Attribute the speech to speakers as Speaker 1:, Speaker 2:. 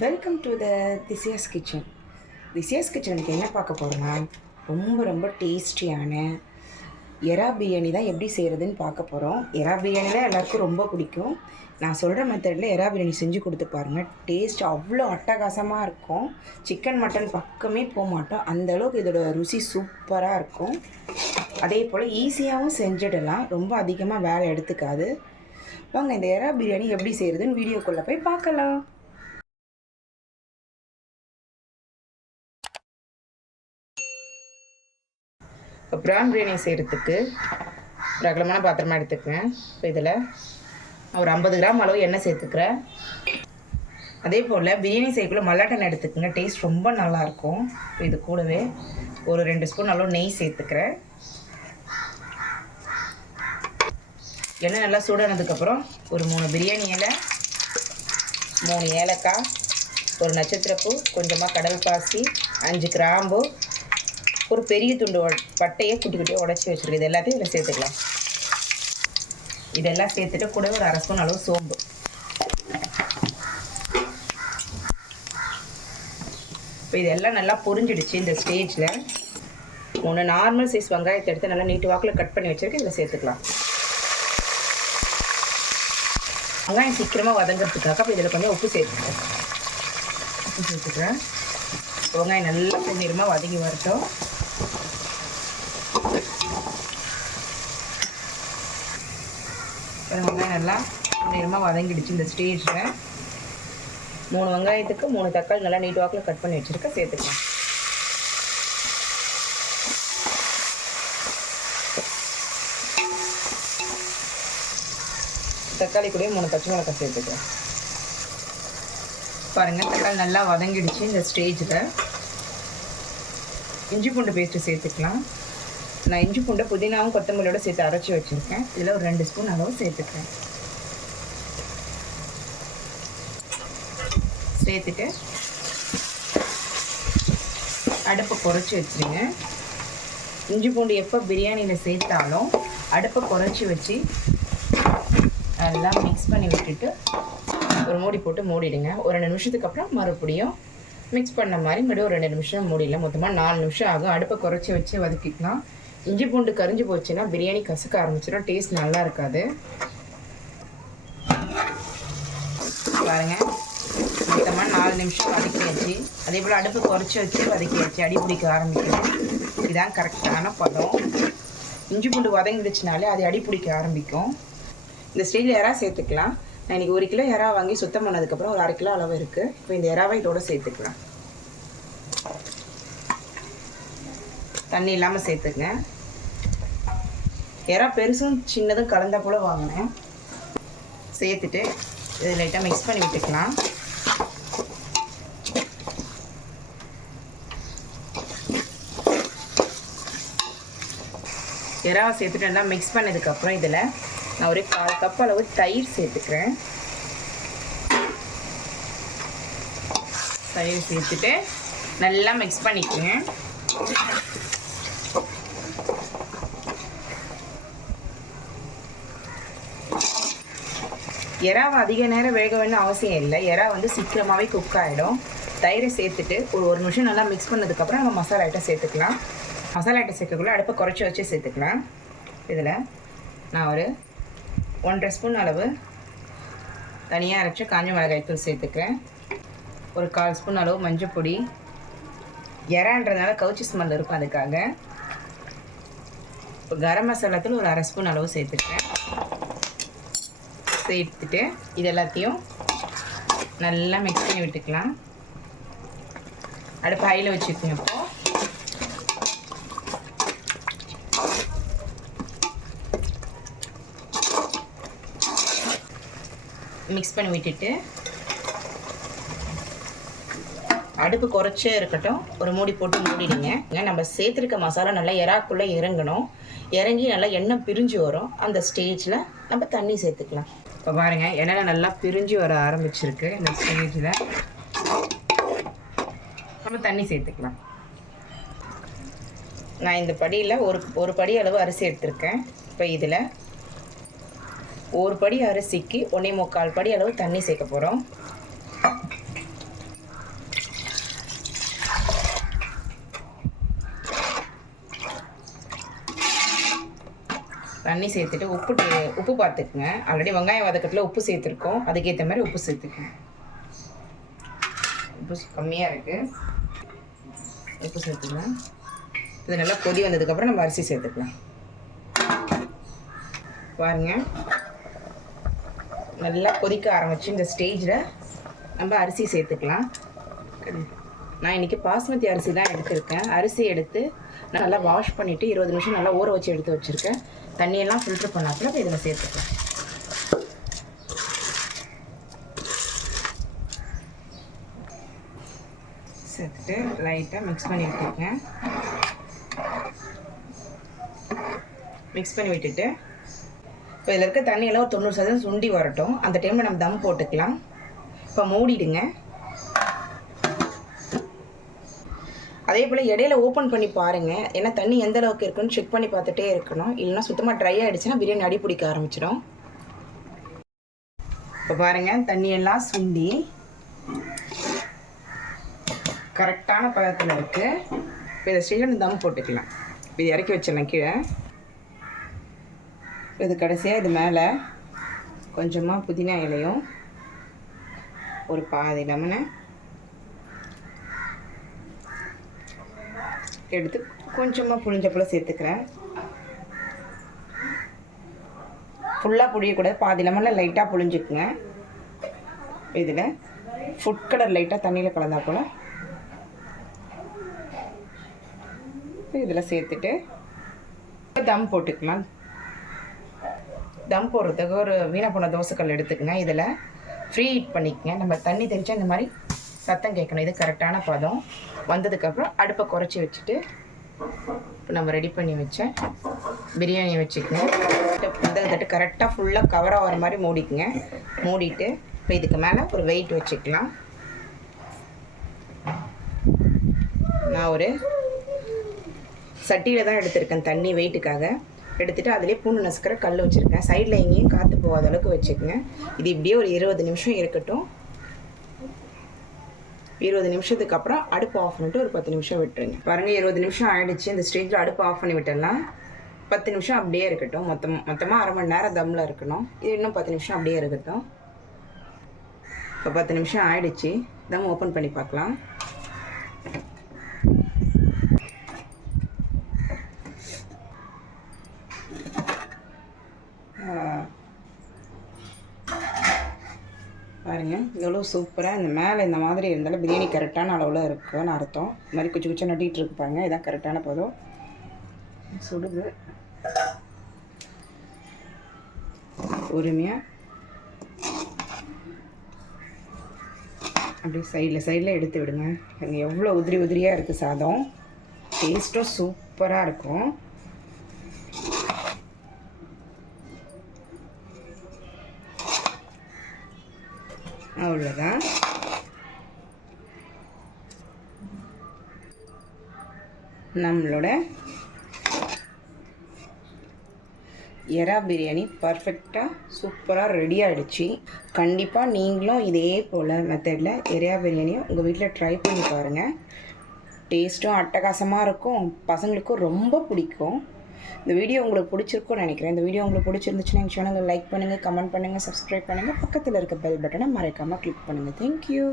Speaker 1: Welcome to the Thisiyas kitchen Thisiyas கிச்சனுக்கு என்ன பார்க்க போகிறோம்னா ரொம்ப ரொம்ப டேஸ்டியான எறா பிரியாணி தான் எப்படி செய்கிறதுன்னு பார்க்க போகிறோம் எறா பிரியாணி தான் எல்லாருக்கும் ரொம்ப பிடிக்கும். நான் சொல்கிற மெத்தடில் எறா பிரியாணி செஞ்சு கொடுத்து பாருங்கள் டேஸ்ட் அவ்வளோ அட்டகாசமாக இருக்கும். சிக்கன் மட்டன் பக்கமே போக மாட்டோம். அந்தளவுக்கு இதோட ருசி சூப்பராக இருக்கும். அதே போல் ஈஸியாகவும் செஞ்சிடலாம். ரொம்ப அதிகமாக வேலை எடுத்துக்காது. வாங்க இந்த எறா பிரியாணி எப்படி செய்கிறதுன்னு வீடியோக்குள்ளே போய் பார்க்கலாம். இப்போ ப்ரான் பிரியாணி செய்கிறதுக்கு ஒரு அகலமான பாத்திரமா எடுத்துக்கங்க இப்போ இதில் ஒரு ஐம்பது கிராம் அளவு எண்ணெய் சேர்த்துக்கிறேன். அதே போல் பிரியாணி செய்யக்குள்ள மல்லாட்டெண்ணெய் எடுத்துக்கோங்க. டேஸ்ட் ரொம்ப நல்லாயிருக்கும். இப்போ இது கூடவே ஒரு ரெண்டு ஸ்பூன் அளவு நெய் சேர்த்துக்கிறேன். எண்ணெய் நல்லா சூடானதுக்கப்புறம் ஒரு மூணு பிரியாணி இலை மூணு ஏலக்காய் ஒரு நட்சத்திரப்பூ கொஞ்சமாக கடல் பாசி அஞ்சு கிராம்பு ஒரு பெரிய துண்டு பட்டையை குட்டி குட்டியாக உடச்சி வச்சுருக்கு. இது எல்லாத்தையும் இதில் சேர்த்துக்கலாம். இதெல்லாம் சேர்த்துட்டு கூட ஒரு அரை ஸ்பூன் அளவு சோம்பு. இப்போ இதெல்லாம் நல்லா பொரிஞ்சிடுச்சு இந்த ஸ்டேஜில் மூணு நார்மல் சைஸ் வெங்காயத்தை எடுத்து நல்லா நீட்டு வாக்கில் கட் பண்ணி வச்சுருக்கு. இதில் சேர்த்துக்கலாம். வெங்காயம் சீக்கிரமாக வதங்கிறதுக்காக அப்போ இதில் கொஞ்சம் உப்பு சேர்த்துக்கிறேன் உப்பு சேர்த்துக்கிறேன். வெங்காயம் நல்லா பொன்னிறமாக வதங்கி வரட்டும். இப்போ வெங்காயம் நல்லா நேரமாக வதங்கிடுச்சு இந்த ஸ்டேஜில் மூணு வெங்காயத்துக்கு மூணு தக்காளி நல்லா நீட் வாக்கில் கட் பண்ணி வச்சுருக்க சேர்த்துக்கலாம். தக்காளி கூட மூணு பச்சை மிளகாய் சேர்த்துக்கலாம். பாருங்கள் தக்காளி நல்லா வதங்கிடுச்சு இந்த ஸ்டேஜில் இஞ்சி பூண்டு பேஸ்ட்டு சேர்த்துக்கலாம். நான் இஞ்சி பூண்டை புதினாவும் கொத்தமல்லியோட சேர்த்து அரைச்சி வச்சுருக்கேன். இதில் ஒரு ரெண்டு ஸ்பூன் அளவு சேர்த்துக்கிறேன். சேர்த்துட்டு அடுப்பை குறைச்சி வச்சுருங்க. இஞ்சி பூண்டு எப்போ பிரியாணியில் சேர்த்தாலும் அடுப்பை குறைச்சி வச்சு நல்லா மிக்ஸ் பண்ணி விட்டுட்டு ஒரு மூடி போட்டு மூடிடுங்க. ஒரு ரெண்டு நிமிஷத்துக்கு அப்புறம் மறுபடியும் மிக்ஸ் பண்ண மாதிரி மறுபடியும் ஒரு ரெண்டு நிமிஷம் மூடிடலாம். மொத்தமாக நாலு நிமிஷம் ஆகும். அடுப்பை குறைச்சி வச்சு வதக்கிக்கலாம். இஞ்சி பூண்டு கரிஞ்சு போச்சுன்னா பிரியாணி கசக்க ஆரம்பிச்சிடும். டேஸ்ட் நல்லா இருக்காது. பாருங்க. மொத்தமாக நாலு நிமிஷம் வதக்கியாச்சு. அதே போல் அடுப்பு குறைச்சி வச்சு வதக்கியாச்சு. அடி பிடிக்க ஆரம்பிக்கணும் இதுதான் கரெக்டான பதம். இஞ்சி பூண்டு வதங்கிடுச்சுனாலே அது அடி பிடிக்க ஆரம்பிக்கும். இந்த ஸ்டேஜில் எறா சேர்த்துக்கலாம். நான் இன்றைக்கி ஒரு கிலோ எறா வாங்கி சுத்தம் பண்ணதுக்கப்புறம் ஒரு அரை கிலோ அளவு இருக்குது இப்போ இந்த எறாவை இதோட சேர்த்துக்கலாம். தண்ணி இல்லாமல் சேர்த்துக்கங்க. எறா பெருசும் சின்னதும் கலந்தா போல் வாங்கினேன். சேர்த்துட்டு இது லைட்டாக மிக்ஸ் பண்ணி விட்டுக்கலாம். எறாவை சேர்த்துட்டு நல்லா மிக்ஸ் பண்ணதுக்கப்புறம் இதில் நான் ஒரு கால் கப் அளவு தயிர் சேர்த்துக்கிறேன். தயிர் சேர்த்துட்டு நல்லா மிக்ஸ் பண்ணிக்குவேன். எறாவை அதிக நேரம் வேக வேணும் அவசியம் இல்லை. எறா வந்து சீக்கிரமாகவே குக் ஆகிடும் தயிரை சேர்த்துட்டு ஒரு ஒரு நிமிஷம் நல்லா மிக்ஸ் பண்ணதுக்கப்புறம் நம்ம மசாலா ஐட்டம் சேர்த்துக்கலாம். மசாலா ஐட்டம் சேர்க்கக்குள்ள அடுப்பை குறைச்சி வச்சு சேர்த்துக்கலாம். இதில் நான் ஒரு ஒன்றரை ஸ்பூன் அளவு தனியாக அரைச்ச காஞ்ச மிளகாய் தூள் சேர்த்துக்கிறேன். ஒரு கால் ஸ்பூன் அளவு மஞ்சள் பொடி. எறான்றதுனால கவுச்சி ஸ்மெல் இருக்கும் அதுக்காக. இப்போ கரம் மசாலாத்தில் ஒரு அரை ஸ்பூன் அளவு சேர்த்துக்கிறேன். எடுத்துட்டு இது எல்லாத்தையும் நல்லா மிக்ஸ் பண்ணி விட்டுக்கலாம். அடுப்பு ஹையில் வச்சுக்கோங்க இப்போ. மிக்ஸ் பண்ணி விட்டுட்டு அடுப்பு குறைச்சே இருக்கட்டும். ஒரு மூடி போட்டு மூடிடுங்க. ஏன்னா நம்ம சேர்த்துருக்க மசாலா நல்லா எறாக்குள்ளே இறங்கணும். இறங்கி நல்லா எண்ணெய் பிரிஞ்சு வரும். அந்த ஸ்டேஜில் நம்ம தண்ணி சேர்த்துக்கலாம். இப்போ பாருங்கள் என்னென்ன நல்லா பிரிஞ்சு வர ஆரம்பிச்சிருக்கு இந்த ஸ்டேஜில் நம்ம தண்ணி சேர்த்துக்கலாம். நான் இந்த படியில் ஒரு ஒரு படி அளவு அரிசி எடுத்திருக்கேன். இப்போ இதில் ஒரு படி அரிசிக்கு ஒன்றே முக்கால் படி அளவு தண்ணி சேர்க்க போகிறோம் தண்ணி சேர்த்துட்டு உப்பு உப்பு பார்த்துக்குங்க. ஆல்ரெடி வெங்காயம் வதக்கத்தில் உப்பு சேர்த்துருக்கோம். அதுக்கேற்ற மாதிரி உப்பு சேர்த்துக்குங்க. உப்பு கம்மியாக இருக்குது உப்பு சேர்த்துக்கலாம் இது நல்லா கொதி வந்ததுக்கப்புறம் நம்ம அரிசி சேர்த்துக்கலாம். பாருங்க. நல்லா கொதிக்க ஆரம்பிச்சு இந்த ஸ்டேஜில் நம்ம அரிசி சேர்த்துக்கலாம். நான் இன்றைக்கி பாஸ்மதி அரிசி தான் எடுத்திருக்கேன். அரிசி எடுத்து நல்லா வாஷ் பண்ணிவிட்டு இருபது நிமிஷம் நல்லா ஊற வச்சு எடுத்து வச்சுருக்கேன். தண்ணியெல்லாம் ஃபில்ட்ரு பண்ணாப்பில் இதில் சேர்த்துக்கலாம். சேர்த்துட்டு லைட்டாக மிக்ஸ் பண்ணி விட்டுருங்க மிக்ஸ் பண்ணி விட்டுட்டு இப்போ இதில் இருக்க தண்ணியெல்லாம் ஒரு தொண்ணூறு சதவீதம் சுண்டி வரட்டும். அந்த டைமில் நம்ம தம் போட்டுக்கலாம். இப்போ மூடிடுங்க. அதே போல் இடையில ஓப்பன் பண்ணி பாருங்கள் ஏன்னா தண்ணி எந்த அளவுக்கு இருக்குன்னு செக் பண்ணி பார்த்துட்டே இருக்கணும். இல்லைனா சுத்தமாக ட்ரை ஆகிடுச்சுன்னா பிரியாணி அடி பிடிக்க ஆரம்பிச்சிடும். இப்போ பாருங்கள் தண்ணியெல்லாம் சுண்டி கரெக்டான பதத்தில் இருக்குது இப்போ இதை ஸ்டேஜில் தம் போட்டுக்கலாம். இப்போ இது இறக்கி வச்சிடலாம் கீழே. இது கடைசியாக இது மேலே கொஞ்சமாக புதினா இலையும் ஒரு பாதி லெமனை எடுத்து கொஞ்சமாக புளிஞ்சப்பல சேர்த்துக்கிறேன். ஃபுல்லாக புளியக்கூடாது பாதி லெமனில் லைட்டாக புளிஞ்சுக்குங்க. இதில் ஃபுட் கலர் லைட்டாக தண்ணியில் கலந்தா போல். இதில் சேர்த்துட்டு தம் போட்டுக்கலாம். தம் போடுறதுக்கு ஒரு வீணாக போன தோசைக்கல் எடுத்துக்கங்க. இதில் ஃப்ரீ ஹீட் பண்ணிக்கங்க. நம்ம தண்ணி தெளிச்சா இந்த மாதிரி சத்தம் கேட்கணும். இது கரெக்டான பதம். வந்ததுக்கப்புறம் அடுப்பை குறைச்சி வச்சுட்டு இப்போ நம்ம ரெடி பண்ணி வச்சேன் பிரியாணி வச்சுக்கோங்க. இந்த தட்டு கரெக்டாக ஃபுல்லாக கவர் ஆகிற மாதிரி மூடிக்குங்க. மூடிட்டு இப்போ இதுக்கு மேலே ஒரு வெயிட் வச்சுக்கலாம். நான் ஒரு சட்டியில் தான் எடுத்திருக்கேன் தண்ணி வெயிட்டுக்காக எடுத்துகிட்டு அதிலே பூண்டு நசுக்கிற கல் வச்சுருக்கேன். சைடில் எங்கேயும் காற்று போகாத அளவுக்கு வச்சுக்கோங்க. இது இப்படியே ஒரு இருபது நிமிஷம் இருக்கட்டும். இருபது நிமிஷத்துக்கு அப்புறம் அடுப்பு ஆஃப் பண்ணிட்டு ஒரு பத்து நிமிஷம் விட்டுருங்க. பாருங்க இருபது நிமிஷம் ஆயிடுச்சு. இந்த ஸ்டேஜில் அடுப்பு ஆஃப் பண்ணி விட்டலாம் பத்து நிமிஷம் அப்படியே இருக்கட்டும். மொத்தம் மொத்தமாக அரை மணி நேரம் தம்மில் இருக்கணும். இது இன்னும் பத்து நிமிஷம் அப்படியே இருக்கட்டும். இப்போ பத்து நிமிஷம் ஆயிடுச்சு. தம் ஓப்பன் பண்ணி பார்க்கலாம். பாருங்கள் எவ்வளோ சூப்பராக இந்த மேலே இந்த மாதிரி இருந்தாலும் பிரியாணி கரெக்டான அளவில் இருக்குன்னு அர்த்தம். இந்த மாதிரி குச்சி குச்சி நட்டிகிட்டு இருப்பாங்க இதான் கரெக்டான பதம். சுடுது. பொறுமையாக அப்படியே சைடில் சைடில் எடுத்து விடுங்க. எவ்வளோ உதிரி உதிரியாக இருக்குது சாதம். டேஸ்ட்டும் சூப்பராக இருக்கும். அவ்வளோதான். நம்மளோட எறா பிரியாணி பர்ஃபெக்டாக சூப்பராக ரெடி ஆகிடுச்சு கண்டிப்பாக நீங்களும் இதே போல் மெத்தடில் எறா பிரியாணியை உங்கள் வீட்டில் ட்ரை பண்ணி பாருங்கள் டேஸ்ட்டும் அட்டகாசமாக இருக்கும். பசங்களுக்கும் ரொம்ப பிடிக்கும். இந்த வீடியோ உங்களுக்கு பிடிச்சிருக்கும்னு நினைக்கிறேன். இந்த வீடியோ உங்களுக்கு பிடிச்சிருந்துச்சுன்னா எங்கள் சேனலை லைக் பண்ணுங்கள் கமெண்ட் பண்ணுங்கள் சப்ஸ்கிரைப் பண்ணுங்கள் பக்கத்தில் இருக்க பெல் பட்டனை மறைக்காமல் கிளிக் பண்ணுங்கள் தேங்க்யூ